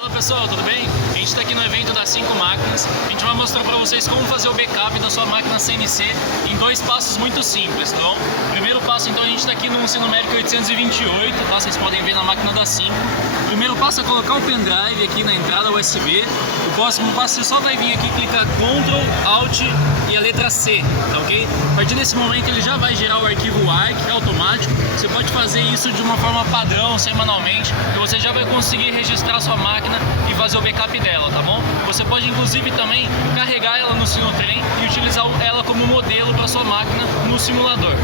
Fala pessoal, tudo bem? A gente está aqui no evento das 5 máquinas. A gente vai mostrar para vocês como fazer o backup da sua máquina CNC em dois passos muito simples, tá bom? Primeiro passo, então, a gente está aqui no Sinomeric 828, tá? Vocês podem ver na máquina das 5. Primeiro passo é colocar o pendrive aqui na entrada USB. O próximo passo, você só vai vir aqui, clicar Ctrl, Alt e a letra C, tá ok? A partir desse momento ele já vai gerar o arquivo ARC, que é automático. Você pode fazer isso de uma forma padrão, semanalmente, e você já vai conseguir registrar a sua máquina e fazer o backup dela, tá bom? Você pode inclusive também carregar ela no Sinotrem e utilizar ela como modelo para sua máquina no simulador.